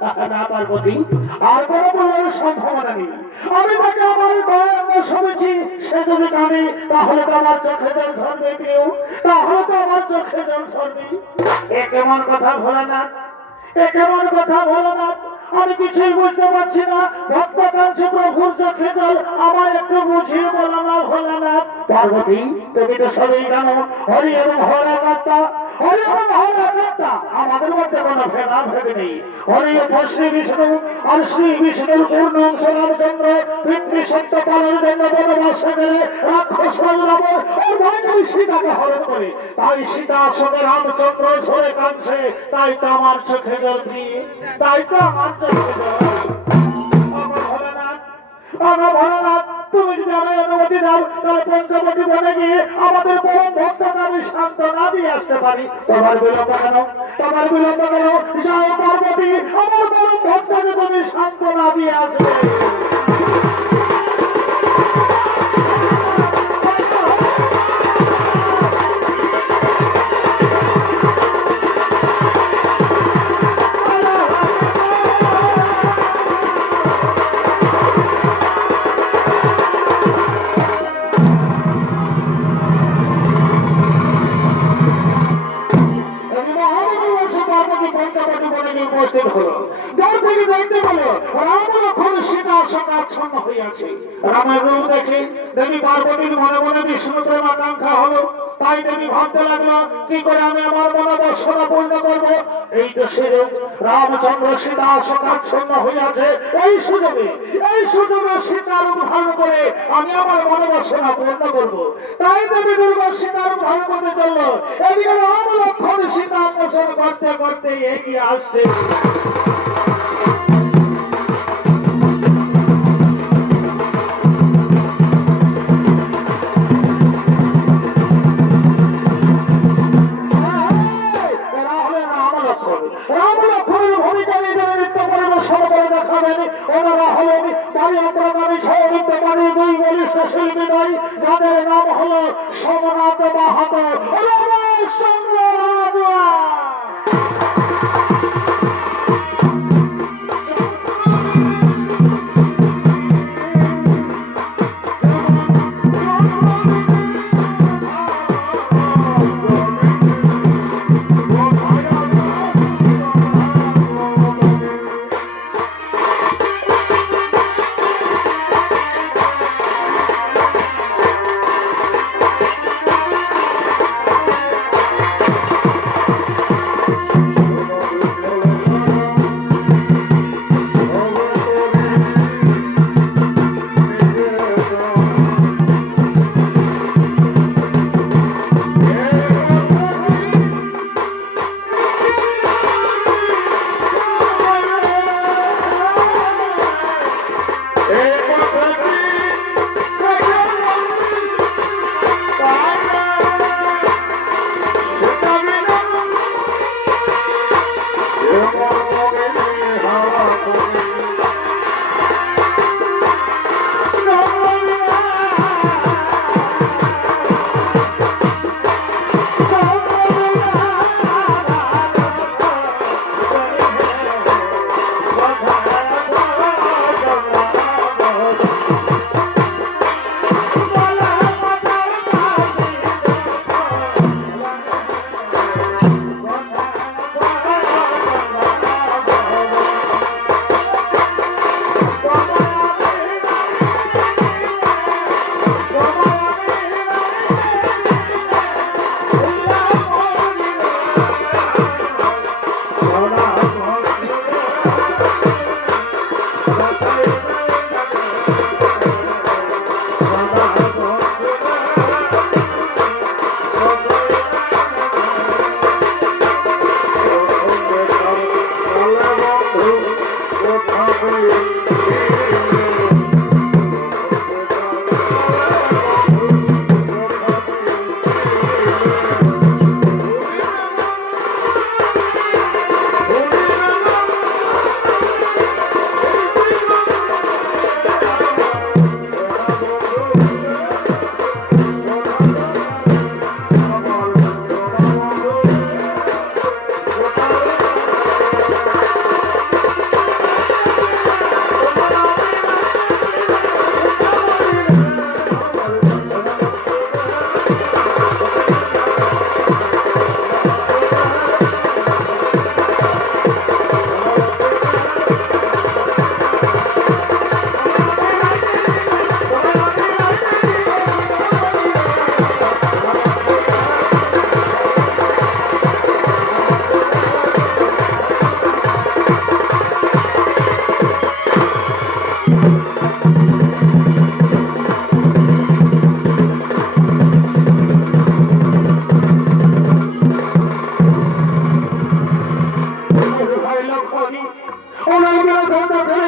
আমি এ কেমন কথা আমি কিছুই বুঝতে পারছি না। ভক্তকাঞ্চে প্রভুর চোখে জল আমার একটু বুঝিয়ে বলো না, ভোলানাথ। পার্বতী, তুমি তো সবই জানো, হরি এবং হরা কাত্তা আমাদের মধ্যে কোনো ভেদা ভেদ নেই। হরি শ্রী বিষ্ণু আর শ্রী বিষ্ণুর পূর্ণ অংশ রামচন্দ্র, পিতৃ সত্য পালনের জন্য রাবণ ও সীতাকে হরণ করে। তাই সীতা সঙ্গে রামচন্দ্র ঝরে কাঁদছে। তাই তো আমার চোখে জল তাই তো আমার চোখে জল আমার ভোলানাথ তুমি গিয়ে আমাদের পরম ভক্তকে আমি সান্ত্বনা দিয়ে আসতে পারি। তোমার বিলম্ব কেন তোমার বিলম্ব কেন যাও পার্বতী আমার পরম ভক্তকে তুমি সান্ত্বনা দিয়ে আসবে পার্বতীর মনে মনে বিষ্ণুপ্রেম আকাঙ্ক্ষা হলো। তাই দেবী ভাবতে লাগল কি করে আমি আমার মনোবর্ষণা পূর্ণ করব? এই সুযোগ রামচন্দ্র সীতা সকাচ্ছন্ন হইয়াছে, এই সুযোগে এই সুযোগে সীতার ধারণ করে আমি আমার মনোবর্ষণা পূর্ণ করব। তাই দেবী দুর্গা সীতার ধারণ করতে চলল। এদিকে রাম লক্ষণ সীতা পোষণ করতে করতে এগিয়ে আসছে।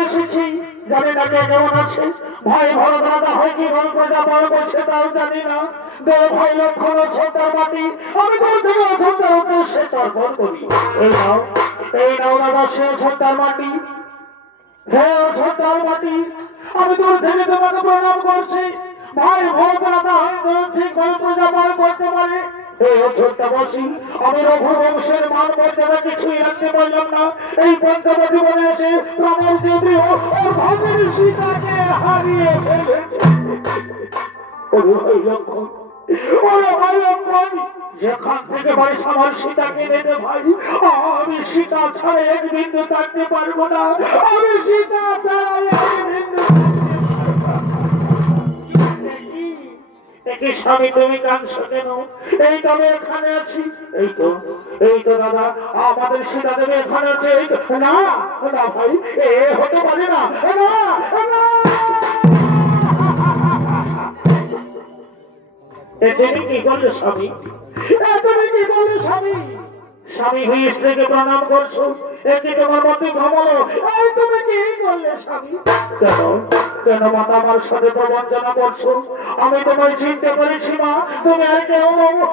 এসেছি। জানি না কে কেমন আছে। ভাই বড় দাদা হয় কি গল্পটা বড় করছে তাও জানি না। ভাই লক্ষণ এই নাও এই নাও দাদা, সে অসন্তার মাটি। তোমাকে প্রণাম করছি। ভাই ভোগ দাদা হয় ঠিক করতে পারে। আমি রঘুবংশের মান মর্যাদা রাখতে পারলাম না। এই পঞ্চবটি বলে এসে রামের দেবী ও সীতাকে হারিয়ে যেখান থেকে ভাই আমার সীতাকে নেবে ভাই, আমি সীতা ছাড়া এক বিন্দু থাকতে পারব না। আমি সীতা ছাড়া এক দেখি স্বামী তুমি এই তো আমি এখানে আছি। দাদা, আমাদের এখানে আছে। ভাই, এ না। তুমি কি স্বামী? তুমি কি স্বামী? স্বামী হয়ে স্ত্রীকে প্রণাম করছ। একে তোমার মধ্যে ভ্রমণ? তুমি কি করলে স্বামী? কেন? কেন মাতা আমার সাথে করছ? আমি তোমায় চিনতে পেরেছি, মা। তুমি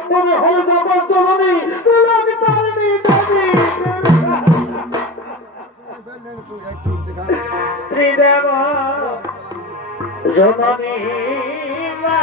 তুমি তুমি মা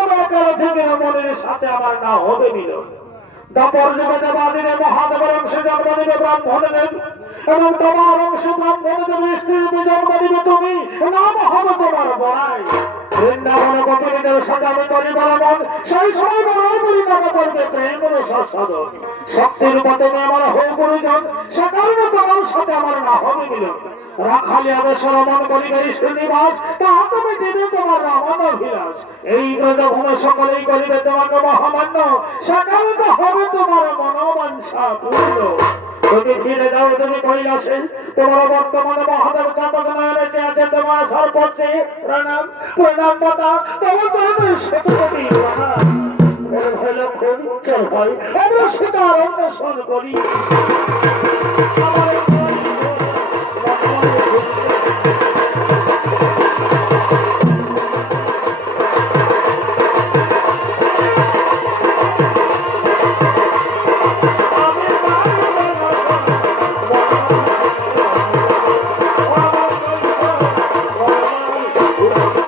জন্য থেকে মনের সাথে আমার না হবে মিলন দাপর যুগে দেবাদিনে মহাদেবের অংশে জন্ম দিবে ব্রাহ্মণের এবং তোমার অংশ ব্রাহ্মণের স্ত্রীতে জন্ম দিবে তুমি। নাম হবে তোমার বাবা করবে তোমার করিবে তুমি এই করিবে মহামান্য। সেখানে তো হবে তোমার মনোমাংসা পূর্ণ। তুমি ফিরে যাও, তুমি কৈলাসে তোমার বর্তমানে মহাদেব চাতক রেখে আছে তোমার সর্বত্রে প্রণাম প্রণাম দাদা তোমার তোমার শতপতি আমরা সেটা অন্বেষণ করি।